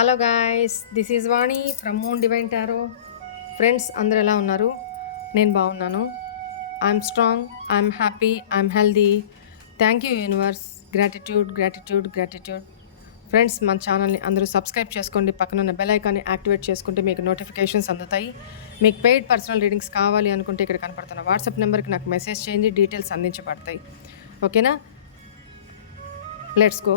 Hello guys, this is Vani from moon divine tarot. Friends అందరూ ఎలా ఉన్నారు? నేను బాగున్నాను. I'm strong, I'm happy, I'm healthy. Thank you universe. Gratitude gratitude gratitude. Friends, మన ఛానల్ని అందరూ సబ్స్క్రైబ్ చేసుకోండి. పక్కన ఉన్న బెల్ ఐకాన్ని యాక్టివేట్ చేసుకుంటే మీకు నోటిఫికేషన్స్ అందుతాయి. మీకు పెయిడ్ పర్సనల్ రీడింగ్స్ కావాలి అనుకుంటే ఇక్కడ కనపడుతున్న వాట్సాప్ నెంబర్కి నాకు మెసేజ్ చేయండి, డీటెయిల్స్ అందించబడతాయి. ఓకేనా? Let's go.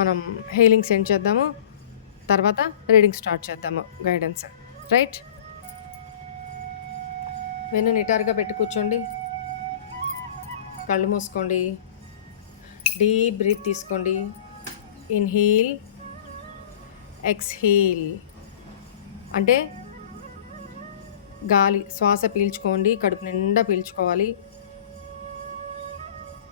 మనం హీలింగ్ సెండ్ చేద్దాము, తర్వాత రీడింగ్ స్టార్ట్ చేద్దాము. Guidance right. వెన్ను నిటారుగా పెట్టి కూర్చోండి, కళ్ళు మూసుకోండి, డీప్ బ్రీత్ తీసుకోండి. ఇన్హీల్, ఎక్స్హీల్ అంటే గాలి శ్వాస పీల్చుకోండి, కడుపు నిండా పీల్చుకోవాలి.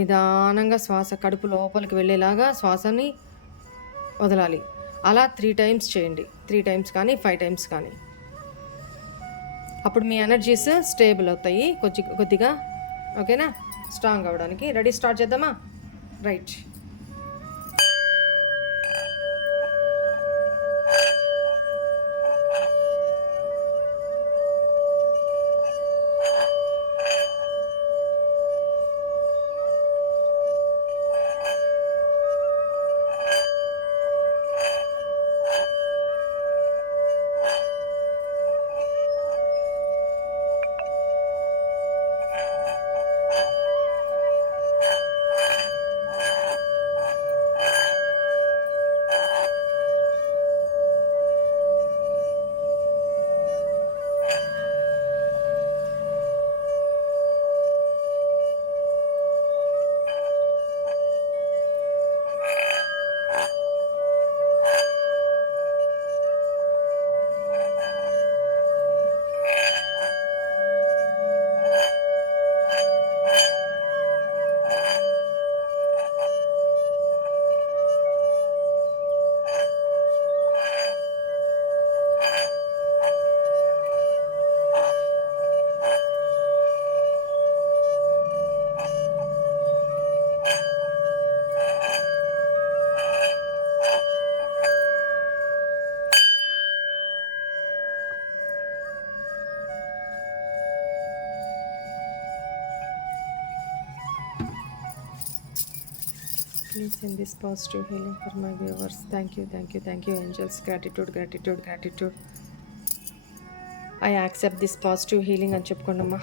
నిదానంగా శ్వాస కడుపు లోపలికి వెళ్ళేలాగా శ్వాసని వదలాలి. అలా 3 times చేయండి. 3 times కానీ 5 times కానీ. అప్పుడు మీ ఎనర్జీస్ స్టేబుల్ అవుతాయి కొద్దిగా. ఓకేనా? స్ట్రాంగ్ అవ్వడానికి. రెడీ, స్టార్ట్ చేద్దామా? Right. Please send this positive healing for my viewers. Thank you, thank you, thank you, angels. Gratitude, gratitude, gratitude. I accept this positive healing అని చెప్పుకోండమ్మా.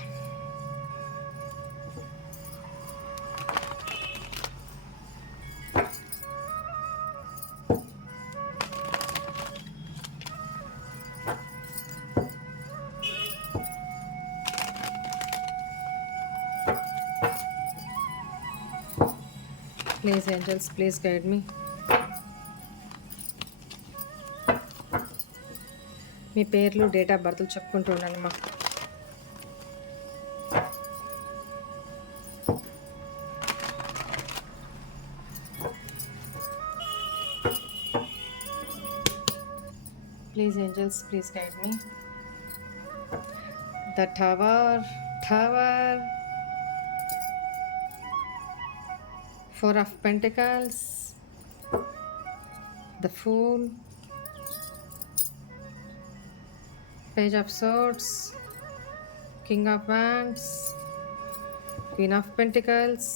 Please angels, please guide me. మీ పేర్లు, date of బర్త్లు చెప్పుకుంటూ ఉండండిమ్మా. Please angels, please guide me. The tower. Four of Pentacles, the Fool, Page of Swords, King of Wands, Queen of Pentacles,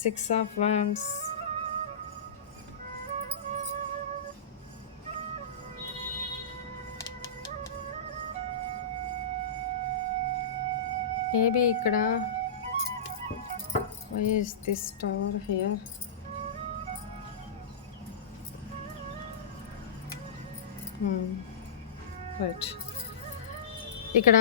Six of Wands, maybe ikkada. Why is this tower here? Right. ఇక్కడ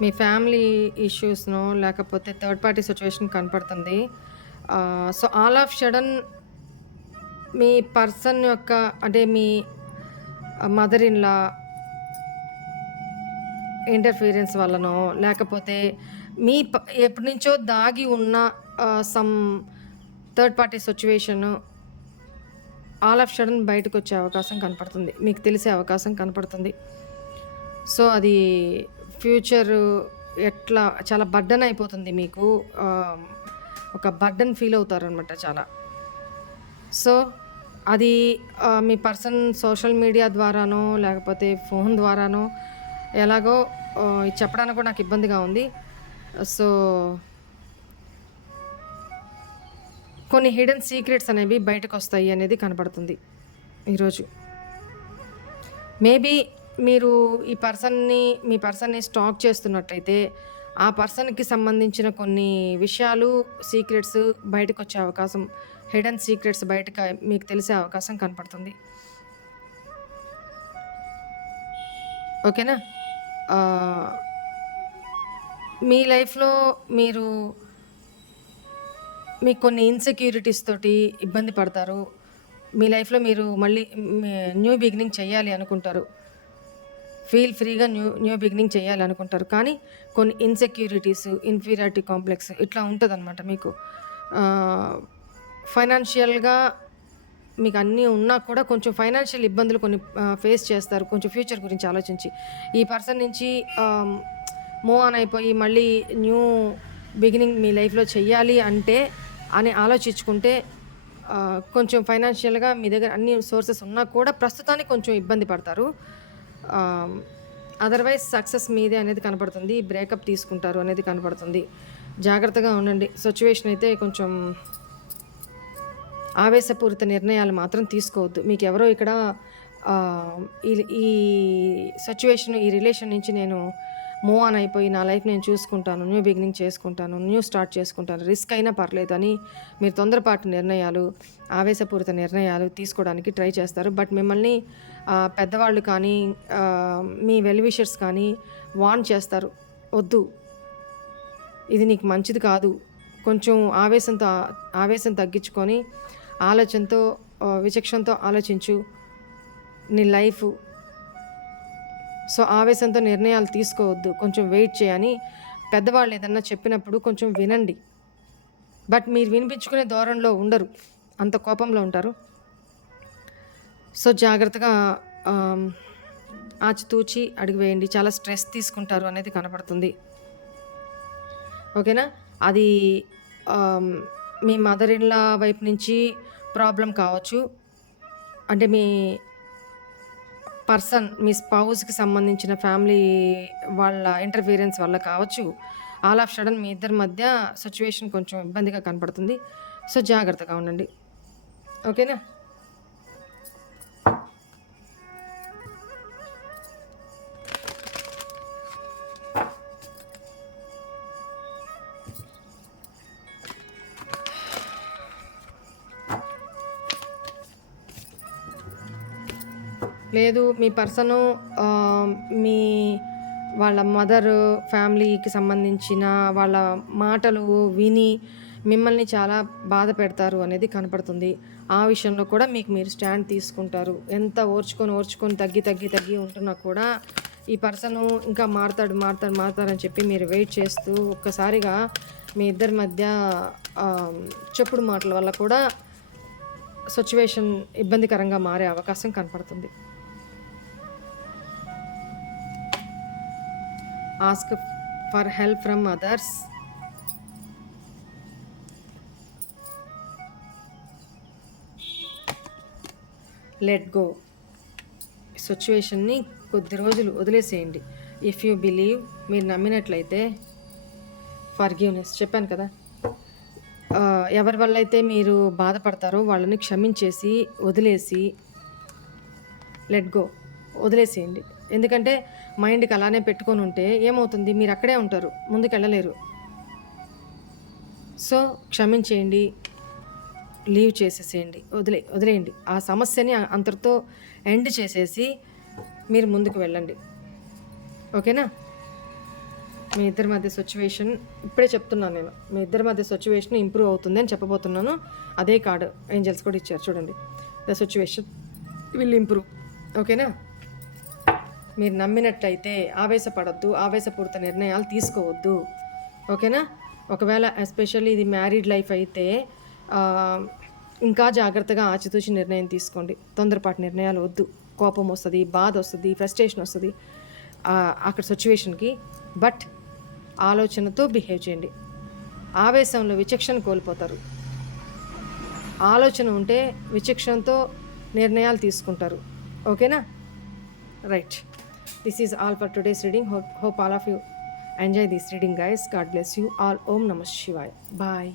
మీ family ఇష్యూస్నో లేకపోతే third party situation కనపడుతుంది. So all of sudden me person యొక్క అంటే మీ mother in law interference వల్లనో లేకపోతే మీ ఎప్పటి నుంచో దాగి ఉన్న some third party situation all of sudden బయటకు వచ్చే అవకాశం కనపడుతుంది, మీకు తెలిసే అవకాశం కనపడుతుంది. సో అది ఫ్యూచర్ ఎట్లా చాలా బర్డన్ అయిపోతుంది మీకు. ఒక బర్డన్ ఫీల్ అవుతారనమాట చాలా. సో అది మీ పర్సన్ సోషల్ మీడియా ద్వారానో లేకపోతే ఫోన్ ద్వారానో ఎలాగో ఇది చెప్పడానికి కూడా నాకు ఇబ్బందిగా ఉంది. సో కొన్ని హిడెన్ సీక్రెట్స్ అనేవి బయటకు వస్తాయి అనేది కనపడుతుంది ఈరోజు. మేబీ మీరు మీ పర్సన్ని స్టాక్ చేస్తున్నట్లయితే ఆ పర్సన్కి సంబంధించిన కొన్ని విషయాలు సీక్రెట్స్ బయటకు వచ్చే అవకాశం, హిడెన్ సీక్రెట్స్ బయటకు మీకు తెలిసే అవకాశం కనపడుతుంది. ఓకేనా? మీ లైఫ్లో మీకు కొన్ని ఇన్సెక్యూరిటీస్ తోటి ఇబ్బంది పడతారు. మీ లైఫ్లో మీరు మళ్ళీ న్యూ బిగినింగ్ చేయాలి అనుకుంటారు, ఫీల్ ఫ్రీగా న్యూ బిగినింగ్ చేయాలి అనుకుంటారు. కానీ కొన్ని ఇన్సెక్యూరిటీస్, ఇన్ఫీరియారిటీ కాంప్లెక్స్ ఇట్లా ఉంటుందన్నమాట మీకు. ఫైనాన్షియల్గా మీకు అన్నీ ఉన్నా కూడా కొంచెం ఫైనాన్షియల్ ఇబ్బందులు కొన్ని ఫేస్ చేస్తారు, కొంచెం ఫ్యూచర్ గురించి ఆలోచించి. ఈ పర్సన్ నుంచి మూవ్ ఆన్ అయిపోయి మళ్ళీ న్యూ బిగినింగ్ మీ లైఫ్లో చెయ్యాలి అని ఆలోచించుకుంటే కొంచెం ఫైనాన్షియల్గా మీ దగ్గర అన్ని సోర్సెస్ ఉన్నా కూడా ప్రస్తుతానికి కొంచెం ఇబ్బంది పడతారు. అదర్వైజ్ సక్సెస్ మీదే అనేది కనపడుతుంది. బ్రేకప్ తీసుకుంటారు అనేది కనపడుతుంది. జాగ్రత్తగా ఉండండి. సిచ్యువేషన్ అయితే కొంచెం ఆవేశపూరిత నిర్ణయాలు మాత్రం తీసుకోవద్దు. మీకు ఎవరో ఇక్కడ ఈ సిచ్యువేషన్, ఈ రిలేషన్ నుంచి నేను మూవ్ ఆన్ అయిపోయి నా లైఫ్ నేను చూసుకుంటాను, న్యూ బిగినింగ్ చేసుకుంటాను, న్యూ స్టార్ట్ చేసుకుంటాను, రిస్క్ అయినా పర్లేదు అని మీరు తొందరపాటు నిర్ణయాలు, ఆవేశపూరిత నిర్ణయాలు తీసుకోవడానికి ట్రై చేస్తారు. బట్ మిమ్మల్ని పెద్దవాళ్ళు కానీ మీ వెల్ విషర్స్ కానీ వార్న్ చేస్తారు, వద్దు, ఇది నీకు మంచిది కాదు, కొంచెం ఆవేశం తగ్గించుకొని ఆలోచనతో, విచక్షణతో ఆలోచించు నీ లైఫ్. సో ఆవేశంతో నిర్ణయాలు తీసుకోవద్దు, కొంచెం వెయిట్ చేయని పెద్దవాళ్ళు ఏదన్నా చెప్పినప్పుడు కొంచెం వినండి. బట్ మీరు వినిపించుకునే ధోరణిలో ఉండరు, అంత కోపంలో ఉంటారు. సో జాగ్రత్తగా ఆచితూచి అడుగు వేయండి. చాలా స్ట్రెస్ తీసుకుంటారు అనేది కనపడుతుంది. ఓకేనా? అది మీ మదర్ ఇన్ లా వైపు నుంచి ప్రాబ్లం కావచ్చు, అంటే మీ పర్సన్, మీ స్పౌస్కి సంబంధించిన ఫ్యామిలీ వాళ్ళ ఇంటర్ఫీరెన్స్ వల్ల కావచ్చు. ఆల్ ఆఫ్ సడన్ మీ ఇద్దరి మధ్య సిచ్యువేషన్ కొంచెం ఇబ్బందిగా కనపడుతుంది. సో జాగ్రత్తగా ఉండండి. ఓకేనా? లేదు, మీ పర్సను మీ వాళ్ళ మదర్ ఫ్యామిలీకి సంబంధించిన వాళ్ళ మాటలు విని మిమ్మల్ని చాలా బాధ పెడతారు అనేది కనపడుతుంది. ఆ విషయంలో కూడా మీరు స్టాండ్ తీసుకుంటారు. ఎంత ఓర్చుకొని తగ్గి ఉంటున్నా కూడా ఈ పర్సను ఇంకా మారతాడని చెప్పి మీరు వెయిట్ చేస్తూ ఒక్కసారిగా మీ ఇద్దరి మధ్య చెప్పుడు మాటల వల్ల కూడా సిచ్యువేషన్ ఇబ్బందికరంగా మారే అవకాశం కనపడుతుంది. Ask for help from others. Let go. సిచ్యువేషన్ని కొద్ది రోజులు వదిలేసేయండి. ఇఫ్ యూ బిలీవ్, మీరు నమ్మినట్లయితే ఫర్గివ్నెస్ చెప్పాను కదా, ఎవరి వల్ల అయితే మీరు బాధపడతారో వాళ్ళని క్షమించేసి వదిలేసి లెట్ గో, వదిలేసేయండి. ఎందుకంటే మైండ్కి అలానే పెట్టుకొని ఉంటే ఏమవుతుంది, మీరు అక్కడే ఉంటారు, ముందుకు వెళ్ళలేరు. సో క్షమించేయండి, లీవ్ చేసేసేయండి, వదిలేయండి. ఆ సమస్యని అంతటితో ఎండ్ చేసేసి మీరు ముందుకు వెళ్ళండి. ఓకేనా? మీ ఇద్దరి మధ్య సిచ్యువేషన్ ఇప్పుడే చెప్తున్నాను నేను, మీ ఇద్దరి మధ్య సిచ్యువేషన్ ఇంప్రూవ్ అవుతుంది అని చెప్పబోతున్నాను. అదే కార్డు ఏంజల్స్ కూడా ఇచ్చారు చూడండి. The situation will improve. ఓకేనా? మీరు నమ్మినట్లయితే ఆవేశపడద్దు, ఆవేశపూరిత నిర్ణయాలు తీసుకోవద్దు. ఓకేనా? ఒకవేళ ఎస్పెషల్లీ ఇది మ్యారీడ్ లైఫ్ అయితే ఇంకా జాగ్రత్తగా ఆచితూచి నిర్ణయం తీసుకోండి. తొందరపాటు నిర్ణయాలు వద్దు. కోపం వస్తుంది, బాధ వస్తుంది, ఫ్రస్ట్రేషన్ వస్తుంది అక్కడ సిచ్యువేషన్కి. బట్ ఆలోచనతో బిహేవ్ చేయండి. ఆవేశంలో విచక్షణ కోల్పోతారు. ఆలోచన ఉంటే విచక్షణతో నిర్ణయాలు తీసుకుంటారు. ఓకేనా? Right. This is all for today's reading. Hope all of you enjoy this reading, guys. God bless you all. Om Namah Shivaya. Bye.